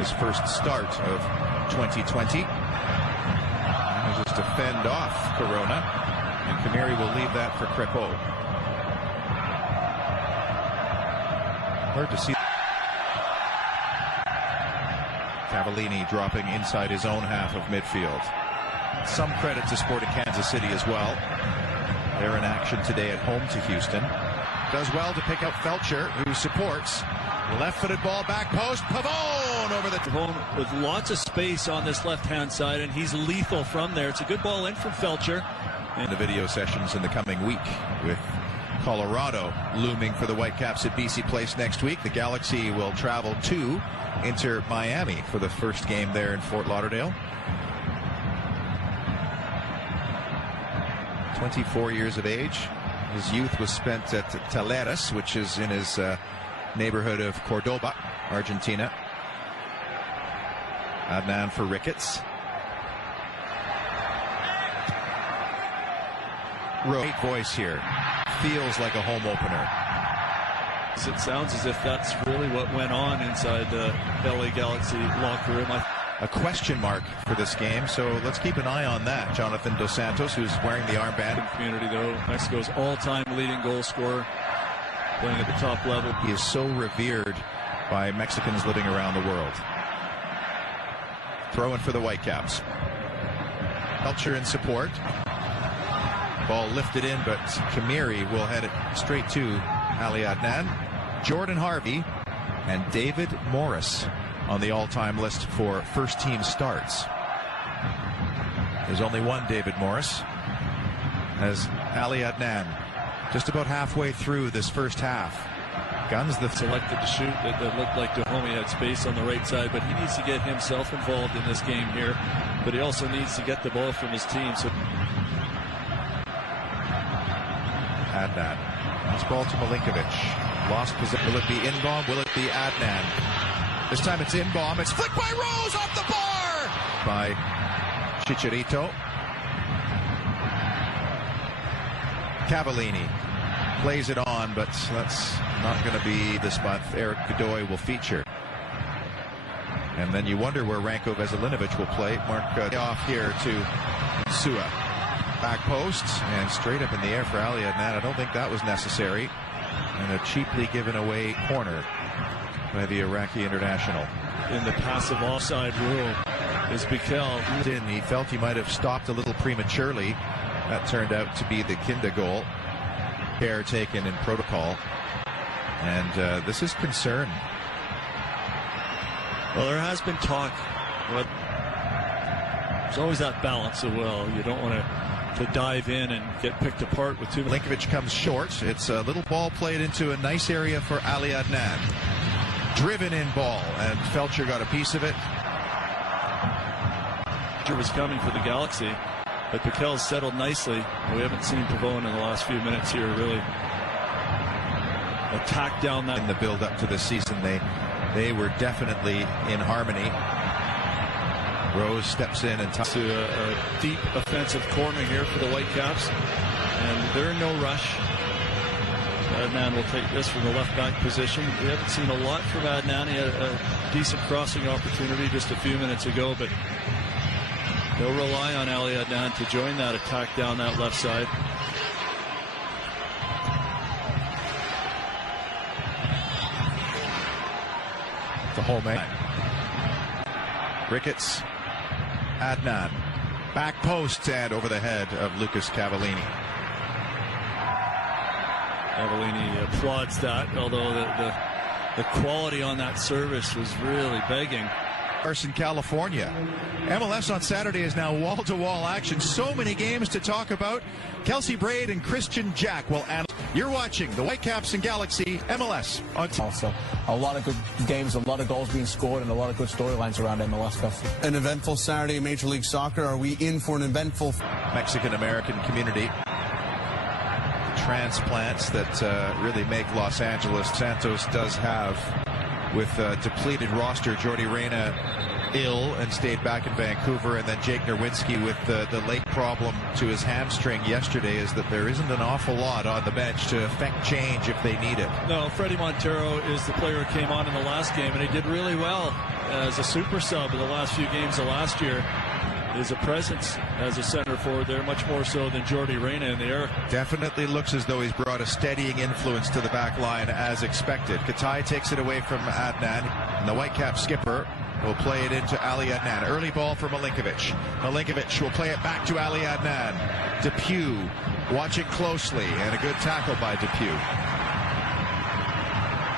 his first start of 2020. Manages to fend off Corona, and Kamiri will leave that for Crepeau. Hard to see. Cavallini dropping inside his own half of midfield. Some credit to Sporting Kansas City as well. They're in action today at home to Houston. Does well to pick up Felcher, who supports. Left-footed ball, back post. Pavone over the... Pavone with lots of space on this left-hand side, and he's lethal from there. It's a good ball in from Felcher. In the video sessions in the coming week, with Colorado looming for the Whitecaps at BC Place next week. The Galaxy will travel to Inter Miami for the first game there in Fort Lauderdale. 24 years of age. His youth was spent at Talleres, which is in his neighborhood of Cordoba, Argentina. Adnan for Ricketts. Great voice here. Feels like a home opener. It sounds as if that's really what went on inside the LA Galaxy locker room. A question mark for this game, so let's keep an eye on that. Jonathan Dos Santos, who's wearing the armband. Community, though, Mexico's all-time leading goal scorer, playing at the top level. He is so revered by Mexicans living around the world. Throwing for the Whitecaps. Felcher in support. Ball lifted in, but Kamiri will head it straight to Ali Adnan. Jordan Harvey and David Morris on the all-time list for first-team starts. There's only one David Morris, as Ali Adnan just about halfway through this first half. Guns the selected to shoot. That looked like Dahomey had space on the right side, but he needs to get himself involved in this game here. But he also needs to get the ball from his team. So Adnan. This ball to Milinkovic. Lost possession. Will it be Inbaum? Will it be Adnan? This time it's Inbaum. It's flicked by Rose off the bar! By Chicharito. Cavallini plays it on, but that's not going to be the spot Eric Godoy will feature. And then you wonder where Ranko Veselinovic will play. Mark off here to Sua. Back post and straight up in the air for Ali Adnan. I don't think that was necessary. And a cheaply given away corner by the Iraqi international. In the passive offside rule is Bikel. He felt he might have stopped a little prematurely. That turned out to be the Kinda goal. Care taken in protocol. And this is concern. Well, there has been talk. But there's always that balance as well. You don't want to dive in and get picked apart with too many. Linkovic comes short. It's a little ball played into a nice area for Ali Adnan. Driven in ball, and Felcher got a piece of it. Felcher was coming for the Galaxy, but Bikel's settled nicely. We haven't seen Pavone in the last few minutes here really attack down that. In the build up to this season, they were definitely in harmony. Rose steps in and to a deep offensive corner here for the Whitecaps, and they're in no rush. Adnan will take this from the left back position. We haven't seen a lot from Adnan. He had a decent crossing opportunity just a few minutes ago, but they'll rely on Ali Adnan to join that attack down that left side. The whole man. Ricketts. Adnan. Back post and over the head of Lucas Cavallini. Cavallini applauds that, although the quality on that service was really begging. In California. MLS on Saturday is now wall-to-wall action. So many games to talk about. Kelsey Braid and Christian Jack will analyze. You're watching the Whitecaps and Galaxy MLS on also a lot of good games, a lot of goals being scored, and a lot of good storylines around MLS. An eventful Saturday in Major League Soccer. Are we in for an eventful Mexican-American community? Transplants that really make Los Angeles. Santos does have, with a depleted roster. Jordi Reyna ill and stayed back in Vancouver, and then Jake Nerwinski with the leg problem to his hamstring yesterday, is that there isn't an awful lot on the bench to affect change if they need it. No, Freddie Montero is the player who came on in the last game, and he did really well as a super sub in the last few games of last year. Is a presence as a center forward there, much more so than Jordy Reyna in the air. Definitely looks as though he's brought a steadying influence to the back line as expected. Katai takes it away from Adnan, and the Whitecap skipper will play it into Ali Adnan. Early ball for Milinkovic. Milinkovic will play it back to Ali Adnan. Depew watching closely, and a good tackle by Depew.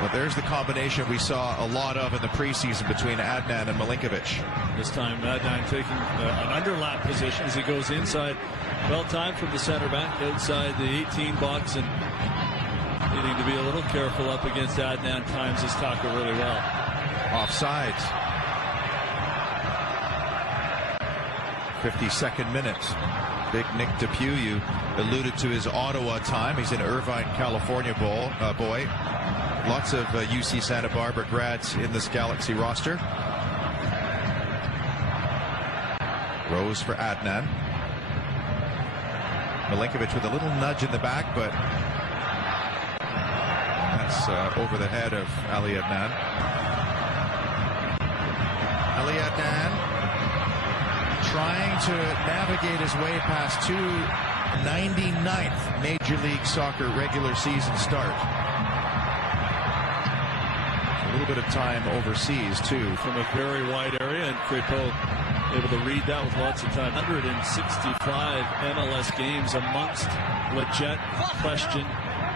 Well, there's the combination we saw a lot of in the preseason between Adnan and Milinkovic. This time Adnan taking an underlap position as he goes inside. Well timed from the center back outside the 18 box, and needing to be a little careful up against Adnan. Times his tackle really well. Offside. 52nd minute. Big Nick Depew, you alluded to his Ottawa time. He's in Irvine, California boy. Lots of UC Santa Barbara grads in this Galaxy roster. Rose for Adnan. Milinkovic with a little nudge in the back, but that's over the head of Ali Adnan. Ali Adnan trying to navigate his way past 299th Major League Soccer regular season start. A little bit of time overseas too. From a very wide area, and Crépeau able to read that with lots of time. 165 MLS games amongst Leggett, Question,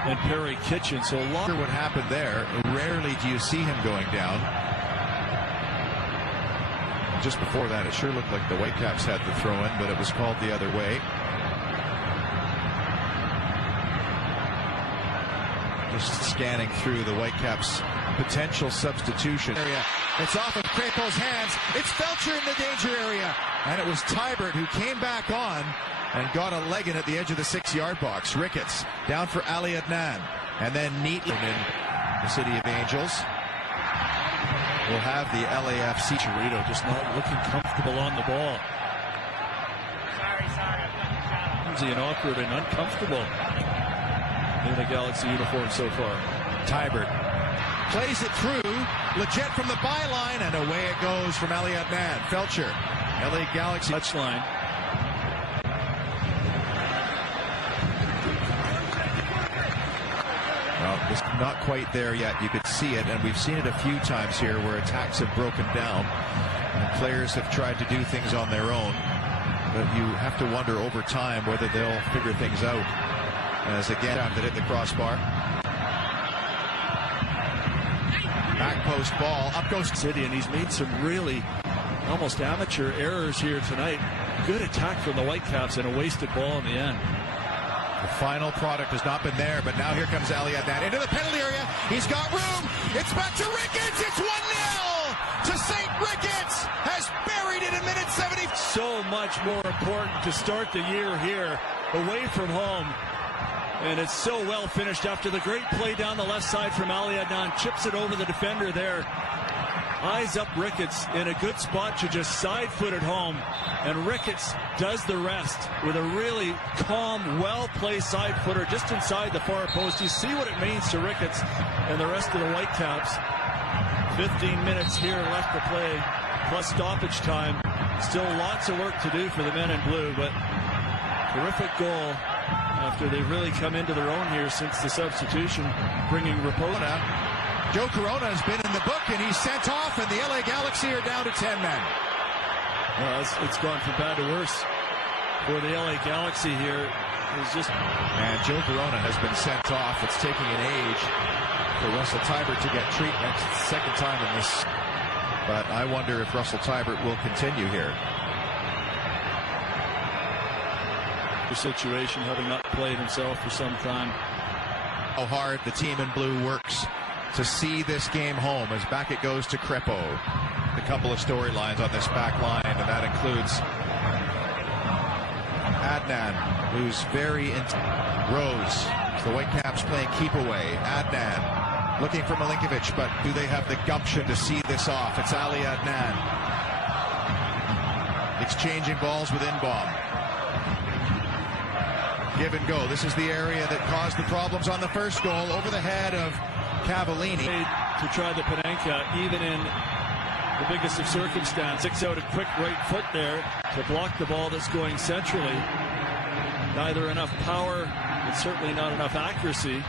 and Perry Kitchen. So a lot. What happened there? Rarely do you see him going down. Just before that, it sure looked like the Whitecaps had the throw in, but it was called the other way. Just scanning through the Whitecaps' potential substitution area. It's off of Crépeau's hands. It's Felcher in the danger area. And it was Tybert who came back on and got a leg in at the edge of the 6-yard box. Ricketts down for Ali Adnan. And then neatly in the City of Angels. We'll have the LAFC. Chirito just not looking comfortable on the ball. Sorry. And awkward and uncomfortable in the Galaxy uniform so far. Tybert plays it through. Leggett from the byline, and away it goes from Ali Adnan. Felcher, LA Galaxy touchline. Well, it's not quite there yet. You could see it, and we've seen it a few times here where attacks have broken down and players have tried to do things on their own. But you have to wonder over time whether they'll figure things out. As again, that hit the crossbar. Back post ball, up goes City, and he's made some really almost amateur errors here tonight. Good attack from the Whitecaps and a wasted ball in the end. The final product has not been there, but now here comes Ali Adnan into the penalty area. He's got room. It's back to Ricketts. It's 1-0 to St. Ricketts. Has buried it in minute 70. So much more important to start the year here away from home. And it's so well finished after the great play down the left side from Ali Adnan. Chips it over the defender there. Eyes up Ricketts in a good spot to just side foot it home. And Ricketts does the rest with a really calm, well-placed side footer just inside the far post. You see what it means to Ricketts and the rest of the Whitecaps. 15 minutes here left to play, plus stoppage time. Still lots of work to do for the men in blue, but terrific goal after they've really come into their own here since the substitution, bringing Rapona. Joe Corona has been in the book, and he's sent off, and the LA Galaxy are down to 10 men. Well, it's gone from bad to worse for the LA Galaxy here. It's just... And Joe Corona has been sent off. It's taking an age for Russell Tybert to get treatment. It's the second time in this. But I wonder if Russell Tybert will continue here. The situation, having not played himself for some time. How hard the team in blue works to see this game home as back it goes to Crépeau. A couple of storylines on this back line, and that includes Adnan, who's very Rose. The Whitecaps playing keep away. Adnan looking for Milinkovic, but do they have the gumption to see this off? It's Ali Adnan. exchanging balls with Inbaum. Give and go. This is the area that caused the problems on the first goal, over the head of Cavallini. To try the Panenka, even in the biggest of circumstance. Sticks out a quick right foot there to block the ball that's going centrally. Neither enough power, and certainly not enough accuracy.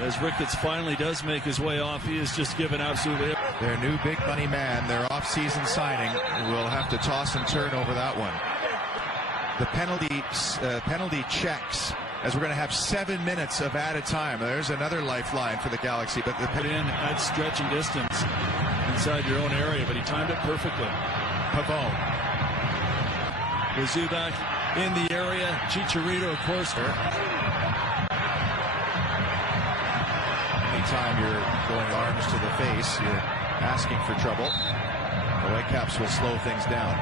As Ricketts finally does make his way off, he is just given absolutely. Their new big money man, their off-season signing, will have to toss and turn over that one. The penalty checks, as we're going to have 7 minutes of added time. There's another lifeline for the Galaxy, but the put in at stretching distance inside your own area, but he timed it perfectly. Pavone. Zubak in the area. Chicharito, of course. Anytime you're going arms to the face, you're asking for trouble. The Whitecaps will slow things down.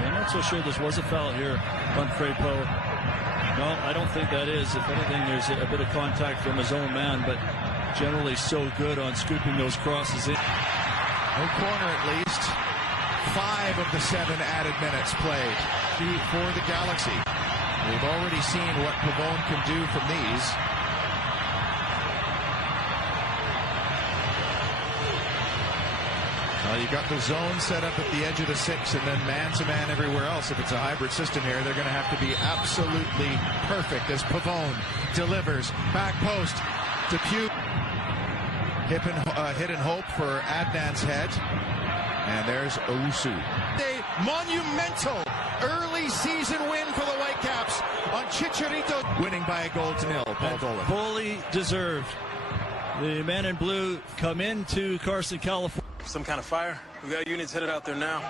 I'm not so sure this was a foul here on Crépeau. No, I don't think that is. If anything, there's a bit of contact from his own man, but generally so good on scooping those crosses in. No corner at least. 5 of the 7 added minutes played for the Galaxy. We've already seen what Pavone can do from these. You got the zone set up at the edge of the 6 and then man-to-man everywhere else. If it's a hybrid system here, they're going to have to be absolutely perfect as Pavone delivers. Back post to Pugh. Hit and hope for Adnan's head. And there's Owusu. A monumental early season win for the Whitecaps on Chicharito. Winning by a goal to nil. Paul Dolan. Fully deserved. The men in blue come into Carson, California. Some kind of fire. We got units headed out there now.